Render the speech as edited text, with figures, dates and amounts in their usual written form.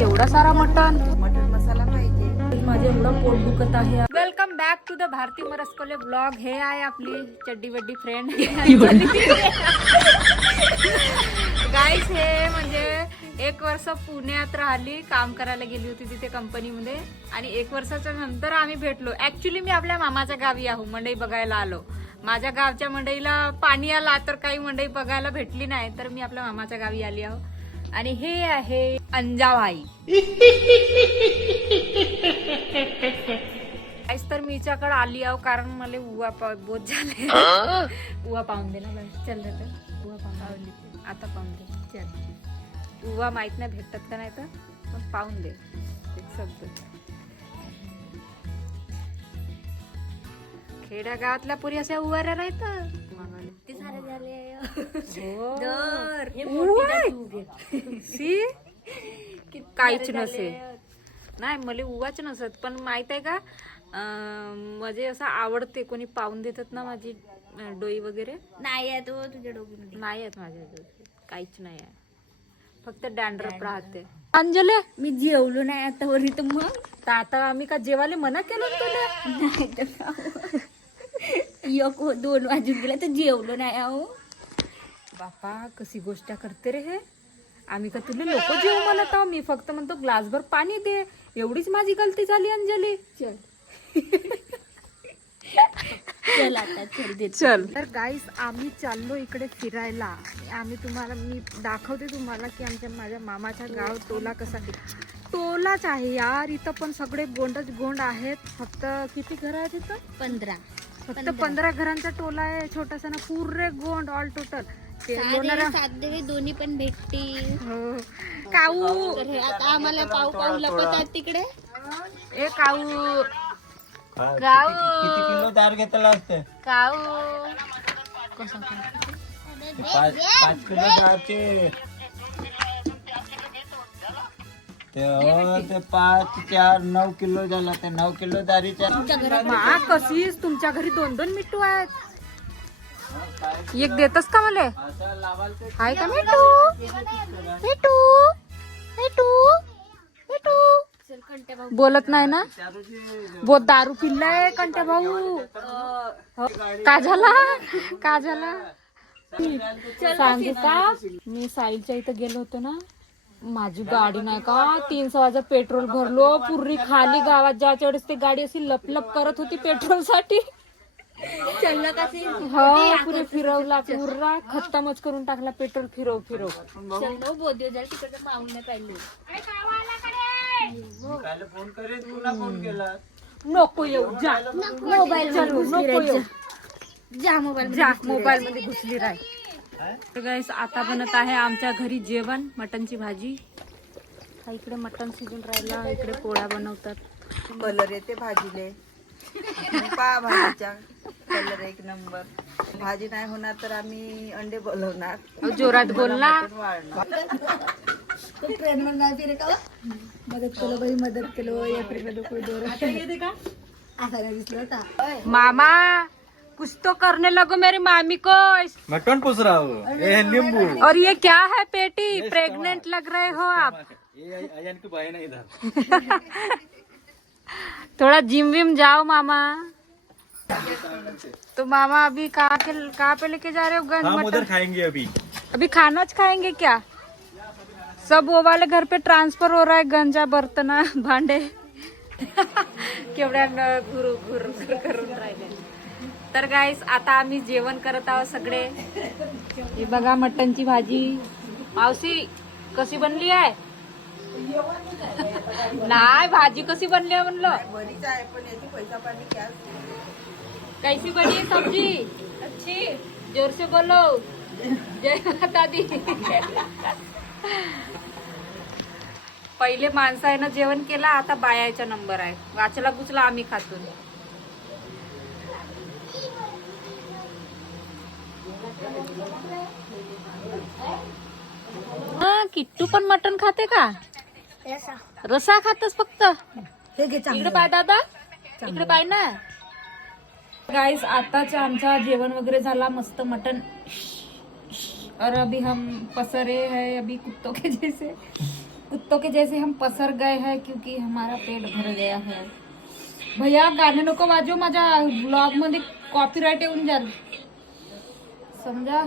एवढा सारा मटन मसाला पाहिजे. माझे एवढं पोट दुखत आहे. Welcome back to the Bharati Maraskole blog. हे आहे आपली चड्डी बड्डी फ्रेंड गाईस. हे म्हणजे 1 वर्ष पुण्यात राहिली, काम करायला गेली होती तिथे कंपनीमध्ये आणि 1 वर्षाच्या नंतर आम्ही भेटलो. ऍक्च्युली मी आपल्या मामाच्या गावी आहो, मंडई बघायला आलो. माझ्या गावच्या मंडईला पाणी आला तर काही मंडई बघायला भेटली नाही, तर मी आपल्या मामाच्या गावी आली आहो. आणि हे आहे अंजाभाई. आज तर मी हिच्याकडे आली आहो कारण मला उवा बोध झाले. उवा पाहून दे ना, चल उवा पाहून आता पाहून दे. चल, उवा माहित नाही भेटतात का नाही तर पण पाहून दे एक शब्द. खेड्या गावातल्या पुरी अशा उवाऱ्या राहतात. काहीच नसे नाही, मला उवाच नसत. पण माहित आहे का, म्हणजे असं आवडते कोणी पाहून देतात ना माझी डोई वगैरे. नाही आहे तो तुझ्या डोक्यामध्ये. नाही आहेत माझ्या डोक्यात, काहीच नाही आहे, फक्त डॅन्ड्रफ राहते. अंजले मी जेवलो नाही आता वरी तर मग तर आता आम्ही का जेवायला मना केलं तुला? 1-2 वाजून गेला तर जेवलो नाही अहो. बापा कशी गोष्ट करते रे हे. आम्ही का तुला लोक जेव म्हणत आहो, मी फक्त म्हणतो ग्लासभर पाणी दे. एवढीच माझी गलती झाली अंजली. चल चल आता चल दे. चल तर गाईस, आम्ही चाललो इकडे फिरायला. आम्ही तुम्हाला मी दाखवते तुम्हाला की माझ्या मामाच्या गाव टोला कसा टोलाच आहे यार. इथं पण सगळे गोंडच गोंड आहेत. फक्त किती घर आहेत इथं? 15. फक्त 15 घरांचा टोला आहे, छोटासा ना. पूर्ण गोंड ऑल टोटल. सातदेवी दोन्ही पण भेटतील. हो काऊ. तर हे आता आम्हाला पाऊ लपतात तिकडे. ए काऊ गाव किती किलो दार घेतला असते? काऊ 5 किलो दारचे ते 5, 4, 9 किलो झाला. ते 9 किलो दारीच्या मा कशीच तुमच्या घरी 2-2 मिठू आहेत. एक देतस का मला? हाय का मिठू? मिठू मिठू मिठू बोलत नाही ना. बहुत दारू पिल्लाय कंट्या भाऊ. का झाला का झाला सांगू का? मी साईलच्या इथं गेलो होतो ना, माझी गाडी नाही का 300 पेट्रोल भरलो. पूर्वी खाली गावात जायच्या वेळेस ती गाडी अशी लपलप करत होती पेट्रोल साठी. हो पुरे फिरवला, पुरा खत्तमच करून टाकला पेट्रोल. फिरव फोन करेन, तुला फोन केला. नको येऊ, जा मोबाईल नको येऊ, जा मोबाईल जा मोबाईल मध्ये घुसली राह. तर गाईस, आता बनत आहे आमच्या घरी जेवण. मटनची भाजी. हा इकडे मटन शिजून राहिला, इकडे पोळ्या बनवतात. कलर येते भाजीले. पहा भाजीचा कलर 1 नंबर. भाजी नाही होणार तर आम्ही अंडे बोलवणार. जोरात बोलला. मदत केलं बाई, मदत केलं. मामा कुछ तो करने लगो मेरी मामी को. मटन पूछ रहा हूँ. ये नींबू. और ये क्या है पेटी? प्रेग्नेंट लग रहे हो आप. ये अयन की बहन है इधर. थोड़ा जिम विम जाओ मामा. तो मामा अभी कहाँ पे लेके जा रहे हो गंज हम मटन? उधर खाएंगे अभी. अभी खाना खाएंगे क्या? सब वो वाले घर पे ट्रांसफर हो रहा है, गंजा बर्तन भांडे केवढ्या घुर करून राहिले. तर गाईस, आता आम्ही जेवण करत आहोत सगळे. हे बघा मटनची भाजी. मावशी कशी बनली आहे? नाही, भाजी कशी बनली आहे म्हणलं. बरीच आहे पण याची पैसा पाणी क्या. कैसी बनी है सब्जी? अच्छी. जोर से बोलो. जय माता दी. पहिले माणसानं जेवण केला, आता बायाचा नंबर आहे. वाचला गुचला आम्ही खातो. किट्टू पण मटण खाते का? रसा खातस फक्त. इकडे पाय दादा, इकडे पाय ना. गाइस, आताच आमचा जेवण वगैरे झाला, मस्त मटन. और अभी हम पसरे हैं अभी कुत्तों के जैसे. कुत्तों के जैसे हम पसर गए हैं क्योंकि हमारा पेट भर गया है. भैया गाणे नको वाजव माझ्या ब्लॉग मध्ये कॉपीराइट येऊन जाल समजा.